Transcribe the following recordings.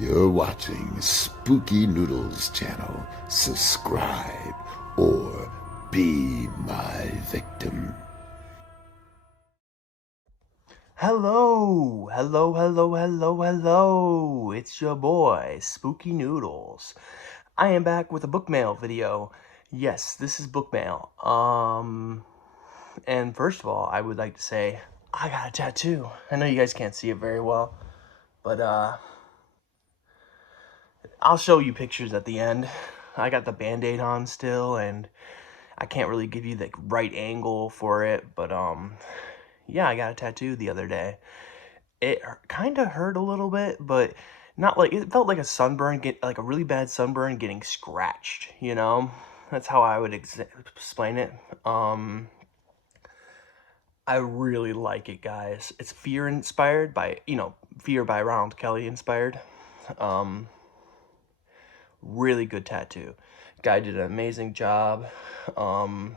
You're watching Spooky Noodles channel. Subscribe or be my victim. Hello, hello. It's your boy, Spooky Noodles. I am back with a book mail video. Yes, this is book mail. And first of all, I would like to say, I got a tattoo. I know you guys can't see it very well, but, I'll show you pictures at the end. I got the Band-Aid on still, and I can't really give you the right angle for it, but, yeah, I got a tattoo the other day. It kind of hurt a little bit, but not like, it felt like a sunburn, like a really bad sunburn getting scratched, you know? That's how I would explain it. I really like it, guys. It's Fear inspired by, Fear by Ronald Kelly inspired. Um, really good tattoo. Guy did an amazing job. Um,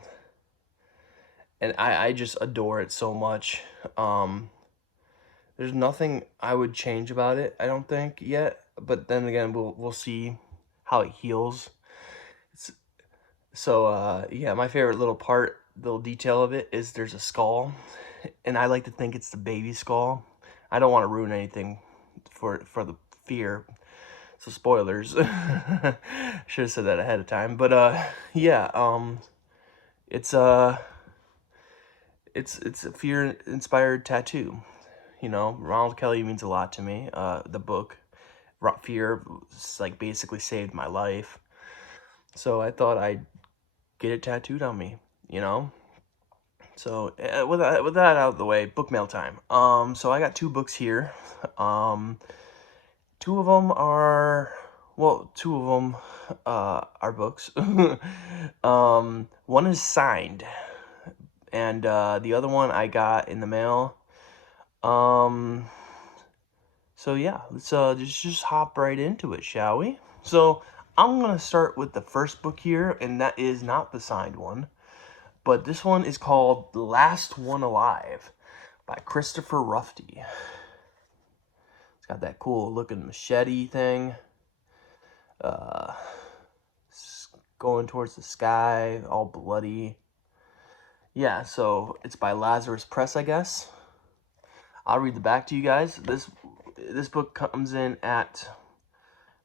and I just adore it so much. There's nothing I would change about it, I don't think, yet. But then again, we'll see how it heals. Yeah, my favorite little detail of it is there's a skull, and I like to think it's the baby skull. I don't want to ruin anything for the Fear, so spoilers. Should have said that ahead of time. But yeah, it's it's a Fear inspired tattoo. You know, Ronald Kelly means a lot to me. The book, Fear, like basically saved my life. So I thought I'd get it tattooed on me, you know? So with that out of the way, book mail time. So I got two books here. Um, two of them are, two of them are books. One is signed, and the other one I got in the mail. Um, So yeah, let's just hop right into it, shall we? So I'm gonna start with the first book here, and that is not the signed one, but this one is called The Last One Alive by Christopher Rufty. It's got that cool looking machete thing, uh, going towards the sky, all bloody. Yeah, so it's by Lazarus Press, I guess. I'll read the back to you guys. This book comes in at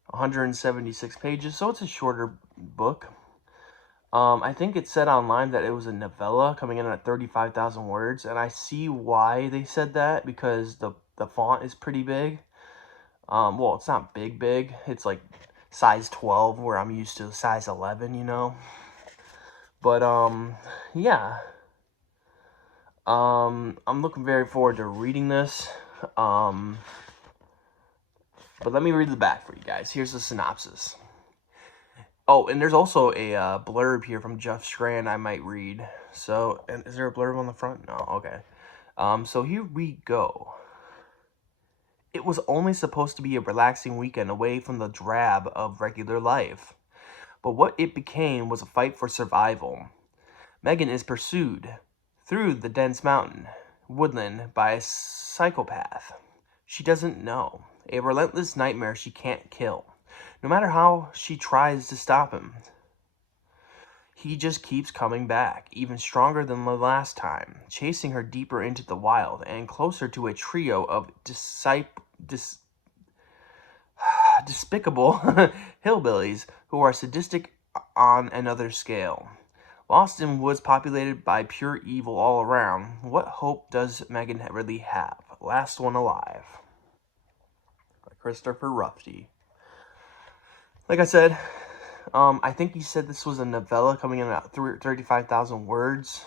176 pages, so it's a shorter book. I think it said online that it was a novella coming in at 35,000 words, and I see why they said that, because the font is pretty big. Well, it's not big. It's like size 12, where I'm used to size 11, you know? But, yeah. I'm looking very forward to reading this. But let me read the back for you guys. Here's the synopsis. Oh, and there's also a blurb here from Jeff Strand I might read. So, and is there a blurb on the front? No, okay. So here we go. It was only supposed to be a relaxing weekend away from the drab of regular life. But what it became was a fight for survival. Megan is pursued through the dense mountain woodland by a psychopath she doesn't know, a relentless nightmare she can't kill. No matter how she tries to stop him, he just keeps coming back, even stronger than the last time, chasing her deeper into the wild and closer to a trio of despicable hillbillies who are sadistic on another scale. Lost in woods populated by pure evil all around, what hope does Megan really have? Last One Alive by Christopher Rufty. Like I said, I think he said this was a novella coming in at 35,000 words.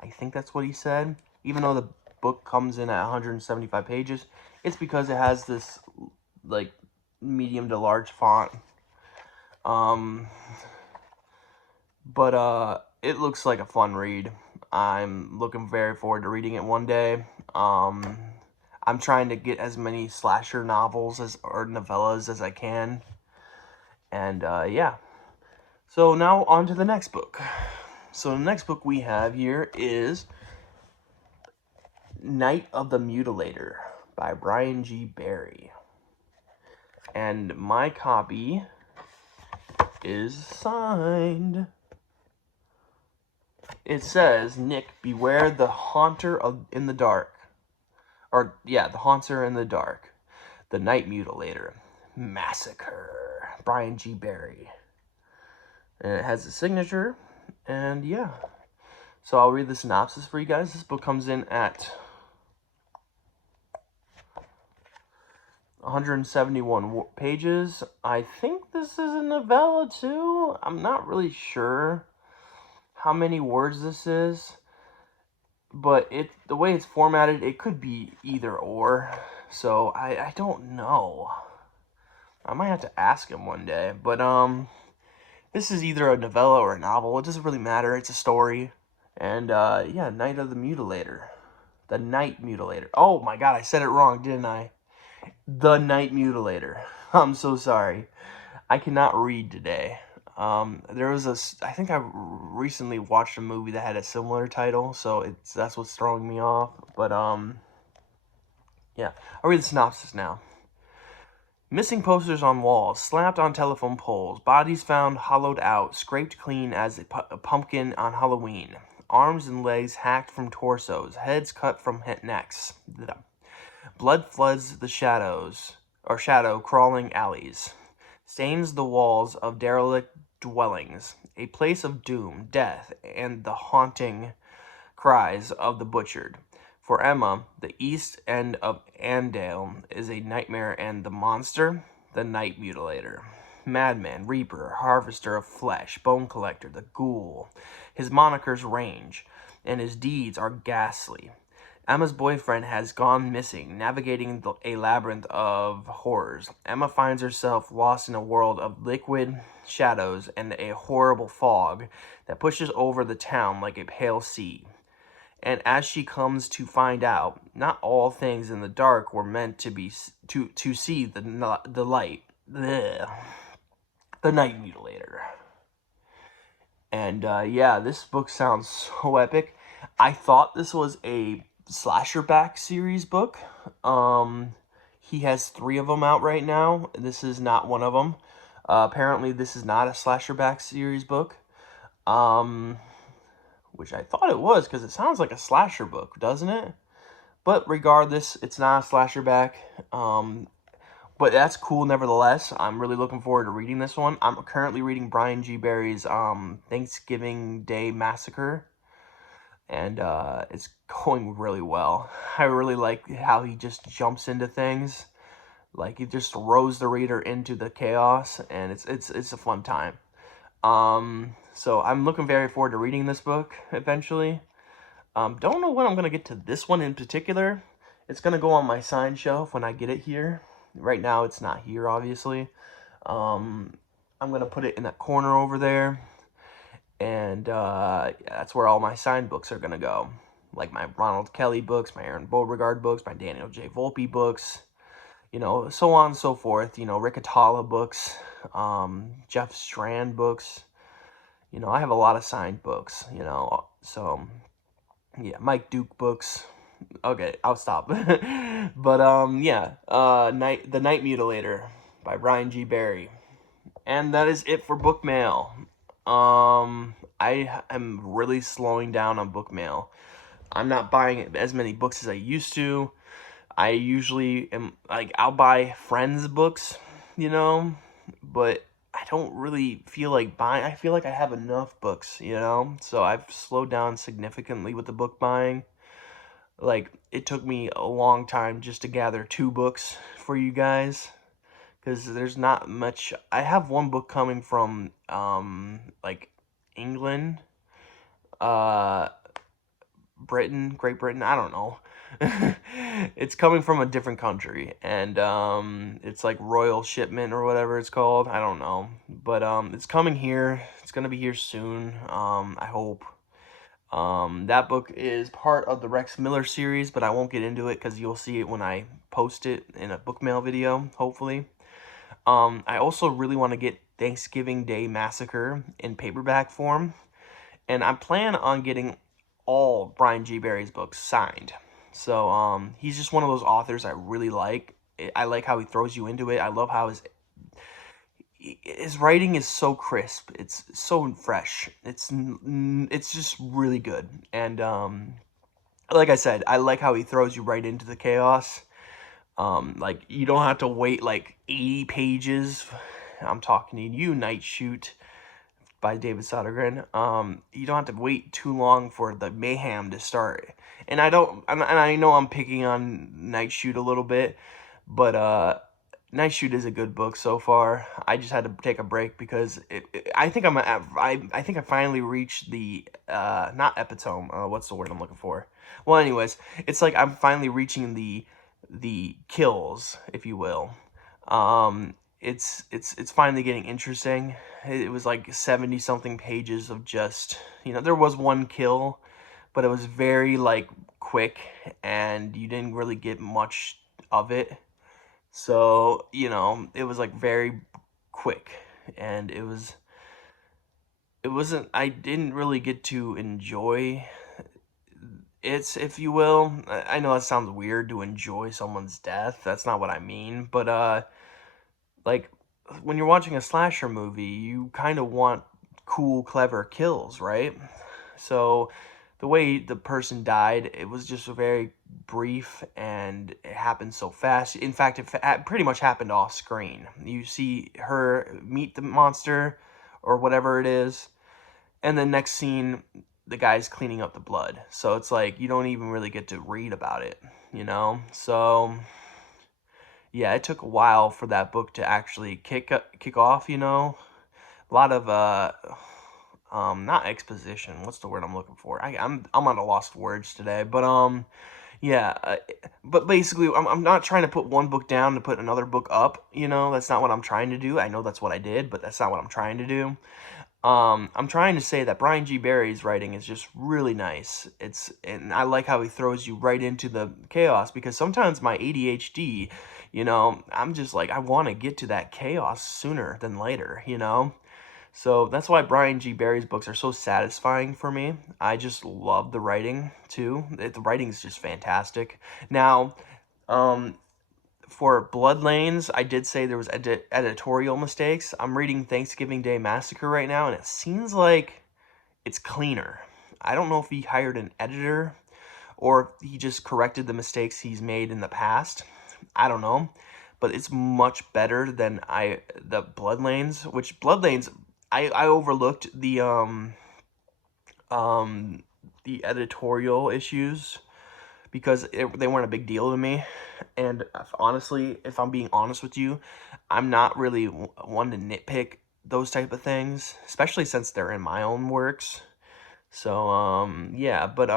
I think that's what he said. Even though the book comes in at 175 pages, it's because it has this, like, medium to large font. But it looks like a fun read. I'm looking very forward to reading it one day. I'm trying to get as many slasher novels or novellas as I can. And, yeah. So now on to the next book. So the next book we have here is Night of the Mutilator by Brian G. Barry. And my copy is signed. It says, Nick, beware the haunter in the dark. Or, yeah, the haunter in the dark. The Night Mutilator. Massacre. Brian G. Barry. And it has a signature. And, yeah. So I'll read the synopsis for you guys. This book comes in at 171 pages. I think this is a novella, too. I'm not really sure how many words this is. But the way it's formatted, it could be either or. So I don't know. I might have to ask him one day. But this is either a novella or a novel. It doesn't really matter. It's a story. And yeah, Night of the Mutilator. The Night Mutilator. Oh my god, I said it wrong, didn't I? The Night Mutilator. I'm so sorry. I cannot read today. There was I think I recently watched a movie that had a similar title, so that's what's throwing me off. But yeah, I'll read the synopsis now. Missing posters on walls, slapped on telephone poles, bodies found hollowed out, scraped clean as a pumpkin on Halloween, arms and legs hacked from torsos, heads cut from necks. Blood floods the shadow crawling alleys, stains the walls of derelict dwellings, a place of doom, death, and the haunting cries of the butchered. For Emma, the east end of Andale is a nightmare, and the monster, the Night Mutilator. Madman, Reaper, Harvester of Flesh, Bone Collector, the Ghoul. His monikers range, and his deeds are ghastly. Emma's boyfriend has gone missing, navigating a labyrinth of horrors. Emma finds herself lost in a world of liquid shadows and a horrible fog that pushes over the town like a pale sea. And as she comes to find out, not all things in the dark were meant to be to see the light. Blech. The Night Mutilator. And yeah, this book sounds so epic. I thought this was a slasherback series book. He has 3 of them out right now. This is not one of them. Apparently, this is not a slasherback series book. Which I thought it was, because it sounds like a slasher book, doesn't it? But regardless, it's not a slasherback. But that's cool nevertheless. I'm really looking forward to reading this one. I'm currently reading Brian G. Barry's Thanksgiving Day Massacre. And it's going really well. I really like how he just jumps into things. Like, he just throws the reader into the chaos, and it's a fun time. So I'm looking very forward to reading this book eventually. Don't know when I'm going to get to this one in particular. It's going to go on my sign shelf when I get it here. Right now, it's not here, obviously. I'm going to put it in that corner over there. And yeah, that's where all my signed books are going to go. Like my Ronald Kelly books, my Aaron Beauregard books, my Daniel J. Volpe books. You know, so on and so forth. You know, Rick Atala books. Jeff Strand books. You know, I have a lot of signed books, you know. So, yeah, Mike Duke books. Okay, I'll stop. But, yeah. The Night Mutilator by Brian G. Barry. And that is it for book mail. I am really slowing down on book mail. I'm not buying as many books as I used to. I usually am, like, I'll buy friends' books, you know, but I don't really feel like buying. I feel like I have enough books, you know, so I've slowed down significantly with the book buying. Like, it took me a long time just to gather 2 books for you guys, because there's not much. I have one book coming from, like, England, Great Britain, I don't know. It's coming from a different country, and it's like Royal Shipment or whatever it's called. I don't know, but it's coming here. It's gonna be here soon. I hope. That book is part of the Rex Miller series, but I won't get into it because you'll see it when I post it in a book mail video, hopefully. I also really want to get Thanksgiving Day Massacre in paperback form, and I plan on getting all Brian G. Barry's books signed. So, he's just one of those authors I really like, I like how he throws you into it. I love how his writing is so crisp. It's so fresh. It's just really good. And like I said, I like how he throws you right into the chaos. Like you don't have to wait like 80 pages. I'm talking to you, Night Shoot by David Sodergren. You don't have to wait too long for the mayhem to start. And I know I'm picking on Night Shoot a little bit, but Night Shoot is a good book so far. I just had to take a break because I think I think I finally reached the not epitome. What's the word I'm looking for? Well, anyways, it's like I'm finally reaching the kills, if you will. It's finally getting interesting. It was like 70 something pages of just, there was one kill, but it was very like quick and you didn't really get much of it. So, it was like very quick and I didn't really get to enjoy it, if you will. I know that sounds weird, to enjoy someone's death. That's not what I mean, but like when you're watching a slasher movie, you kind of want cool, clever kills, right? So the way the person died, it was just very brief and it happened so fast. In fact, it pretty much happened off screen. You see her meet the monster or whatever it is, and the next scene, the guy's cleaning up the blood. So it's like you don't even really get to read about it, So yeah, it took a while for that book to actually kick off, A lot of not exposition. What's the word I'm looking for? I'm at a lost for words today, but yeah, but basically I'm not trying to put one book down to put another book up, That's not what I'm trying to do. I know that's what I did, but that's not what I'm trying to do. I'm trying to say that Brian G. Barry's writing is just really nice. And I like how he throws you right into the chaos, because sometimes my ADHD, I'm just like, I want to get to that chaos sooner than later, So that's why Brian G. Barry's books are so satisfying for me. I just love the writing too. The writing is just fantastic. Now, for Blood Lanes, I did say there was editorial mistakes. I'm reading Thanksgiving Day Massacre right now, and it seems like it's cleaner. I don't know if he hired an editor or if he just corrected the mistakes he's made in the past. I don't know, but it's much better than the Blood Lanes, which Blood Lanes, I overlooked the editorial issues because they weren't a big deal to me. And honestly, if I'm being honest with you, I'm not really one to nitpick those type of things, especially since they're in my own works. So, yeah, but,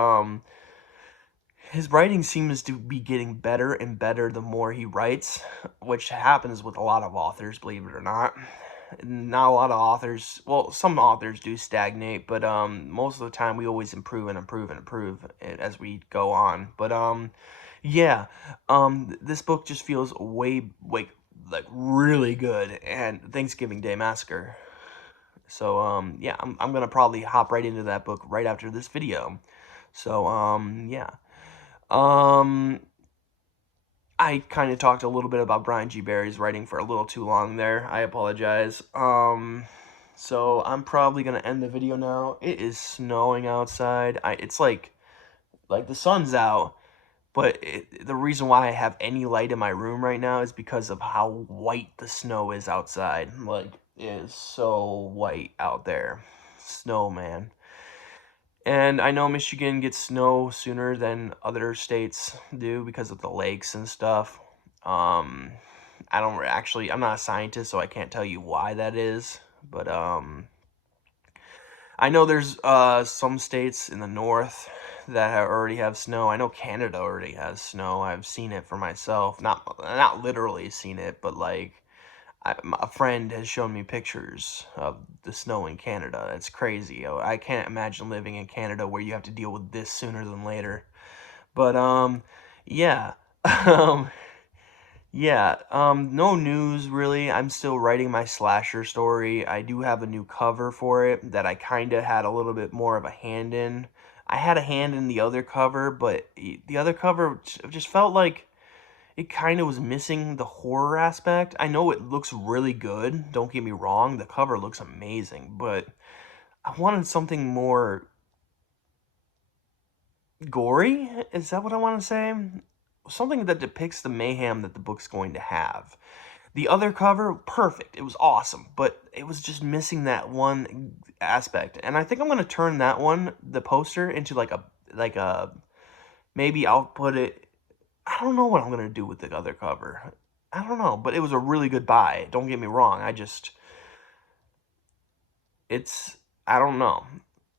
his writing seems to be getting better and better the more he writes, which happens with a lot of authors, believe it or not. Not a lot of authors, well, some authors do stagnate, but most of the time we always improve and improve and improve as we go on. But yeah, this book just feels way like really good. And Thanksgiving Day Massacre. So yeah, I'm gonna probably hop right into that book right after this video. So yeah. Um, I kind of talked a little bit about Brian G. Barry's writing for a little too long there. I apologize. So I'm probably gonna end the video now. It is snowing outside. It's like the sun's out, but the reason why I have any light in my room right now is because of how white the snow is outside. Like, it is so white out there. Snow, man. And I know Michigan gets snow sooner than other states do because of the lakes and stuff. Um, I'm not a scientist, so I can't tell you why that is. But I know there's some states in the north that already have snow. I know Canada already has snow. I've seen it for myself. Not literally seen it, but like a friend has shown me pictures of the snow in Canada. It's crazy. I can't imagine living in Canada where you have to deal with this sooner than later. But yeah. um yeah, no news really. I'm still writing my slasher story. I do have a new cover for it that I kind of had a little bit more of a hand in. I had a hand in the other cover, but the other cover just felt like it kind of was missing the horror aspect. I know it looks really good, don't get me wrong, the cover looks amazing, but I wanted something more gory? Is that what I want to say? Something that depicts the mayhem that the book's going to have. The other cover, perfect. It was awesome, but it was just missing that one aspect. And I think I'm going to turn that one, the poster, into like a, maybe I'll put it, I don't know what I'm going to do with the other cover. I don't know, but it was a really good buy. Don't get me wrong. I don't know.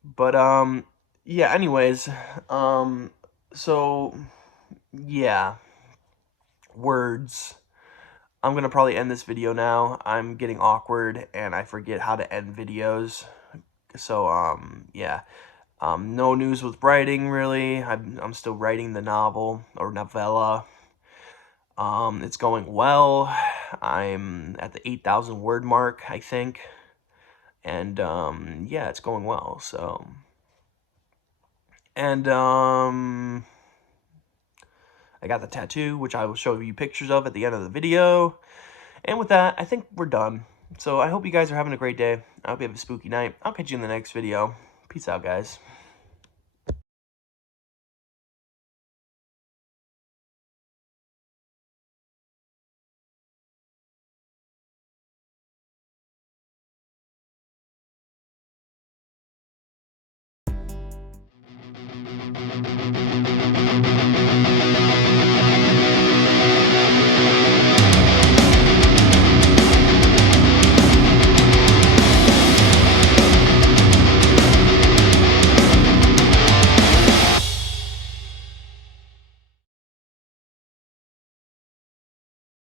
But, yeah, anyways, so, yeah, words. I'm going to probably end this video now. I'm getting awkward, and I forget how to end videos. So, yeah. No news with writing, really. I'm still writing the novel, or novella. It's going well. I'm at the 8,000 word mark, I think. And, yeah, it's going well, so. And, I got the tattoo, which I will show you pictures of at the end of the video. And with that, I think we're done. So I hope you guys are having a great day. I hope you have a spooky night. I'll catch you in the next video. Peace out, guys.